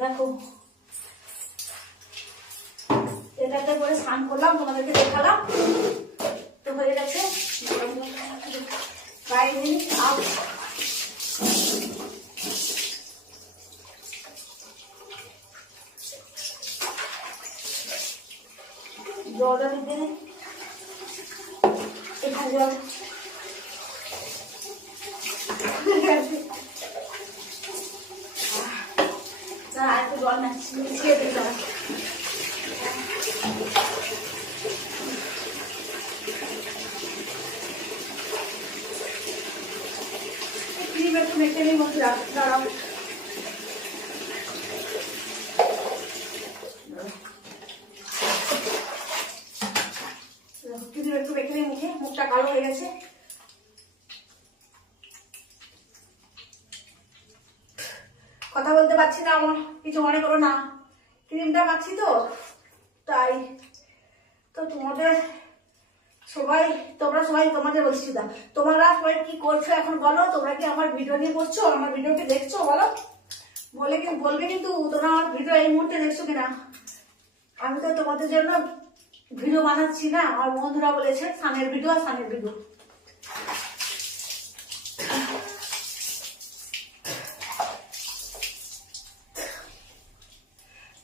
দেখো এটাতে করে স্নান করলাম, তোমাদেরকে দেখালাম তো হয়ে গেছে। জলটা দিতে এখানে জল একটু জল মিশিয়ে দিই। ক্রিম একটু মেখে নিই মধ্যে দাঁড়াও। ক্রিম একটু মেখে নিই মুখে, মুখটা কালো হয়ে গেছে। কথা বলতে পারছি না, আমার কিছু মনে করো না, ক্রিমটা পাচ্ছি তো তাই। তো তোমাদের তোমরা সবাই তোমাদের বলছি না, তোমরা সবাই কি করছো এখন বলো? তোমরা কি আমার ভিডিও নিয়ে করছো, আমার ভিডিওকে দেখছো বলো? বলবে কিন্তু তোমরা আমার ভিডিও এই মুহূর্তে দেখছো কিনা। আমি তো তোমাদের জন্য ভিডিও বানাচ্ছি না, আমার বন্ধুরা বলেছে সানের ভিডিও আর সানের ভিডিও।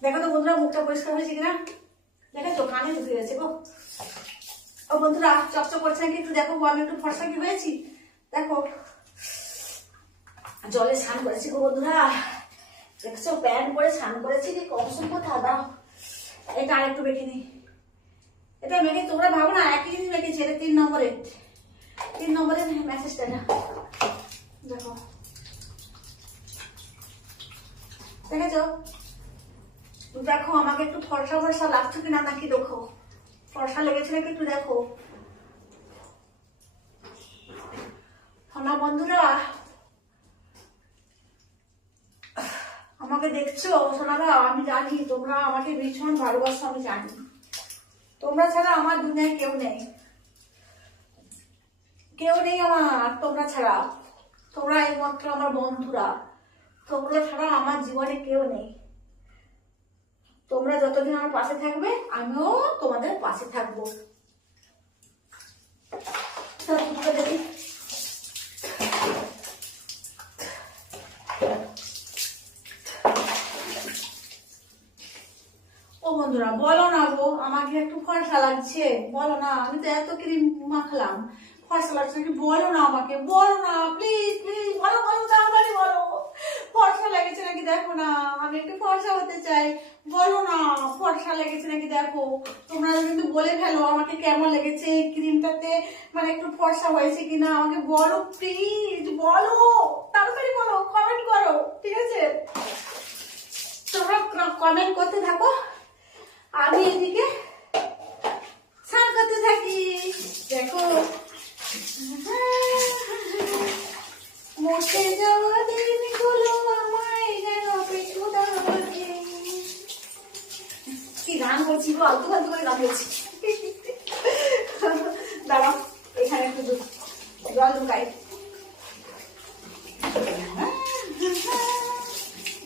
দেখো তো বন্ধুরা মুখটা পরিষ্কার হয়েছে কিনা, দেখেছো কানে ঢুকে গেছে গো। ও বন্ধুরা চকচক করছে নাকি একটু দেখো, আমি একটু ফর্সা কি হয়েছি দেখো। জলে স্নান করেছি গো বন্ধুরা, দেখছো প্যান্ট পরে স্নান করেছি কি কম কথা। দাও এটা আর একটু মেখে নিই। এটা মেখে তোমরা ভাবো না একই জিনিস মেখেছি, এটা 3 নম্বরের মেসেজটা না দেখো, দেখেছো? দেখো আমাকে একটু ফর্সা ফর্সা লাগছে কিনা, নাকি দেখো ফর্সা লেগেছে নাকি একটু দেখো। না বন্ধুরা আমাকে দেখছো সোনারা, আমি জানি তোমরা আমাকে ভীষণ ভালোবাসো, আমি জানি। তোমরা ছাড়া আমার দুনিয়ায় কেউ নেই, কেউ নেই আমার তোমরা ছাড়া। তোমরা একমাত্র আমার বন্ধুরা, তোমরা ছাড়া আমার জীবনে কেউ নেই। তোমরা যতদিন আমার পাশে থাকবে আমিও তোমাদের পাশে থাকবো। ও বন্ধুরা বলো না গো, আমাকে একটু ফর্সা লাগছে বলো না, আমি তো এত ক্রিম মাখলাম, ফর্সা লাগছে নাকি বলো না, আমাকে বলো না প্লিজ প্লিজ, বলো বলো তাড়াতাড়ি বলো, ফর্সা লেগেছে নাকি দেখো না, আমি একটু ফর্সা হতে চাই, বলো না ফর্সা লেগেছে নাকি দেখো। তোমরা কিন্তু বলে ফেলো আমাকে কেমন লেগেছে ক্রিমটাতে, মানে একটু ফর্সা হয়েছে কিনা, আমাকে বলো প্লিজ, বলো তাড়াতাড়ি বলো, কমেন্ট করো ঠিক আছে? তোমরা কমেন্ট করতে থাকো, আমি এদিকে স্নান করতে থাকি। দেখো মোটে যাওয়া দিনগুলো আমায় যেন পেছু ডাকে। কি গান করছি গো, আলতু ফালতু করে গান করছি। দাঁড়াও এখানে একটু জল ঢুকাই,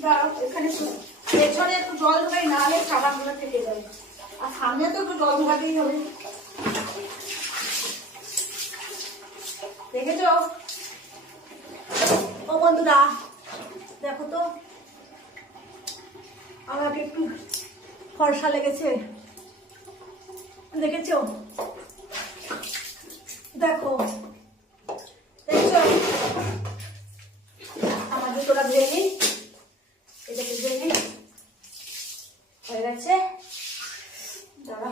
দাঁড়াও এখানে পেছনে একটু জল ঢুকাই, না হলে সাবানগুলো থেকে যাবে, আর সামনে তো একটু জল ঢুকাতেই হবে। দেখেছো ও বন্ধুরা, দেখো তো আমাকে একটু ফর্সা লেগেছে, দেখেছো? দেখো দেখছো আমার জুতোটা ধুয়ে নিই, এটাকে ধুয়ে নিই, হয়ে গেছে। দাঁড়া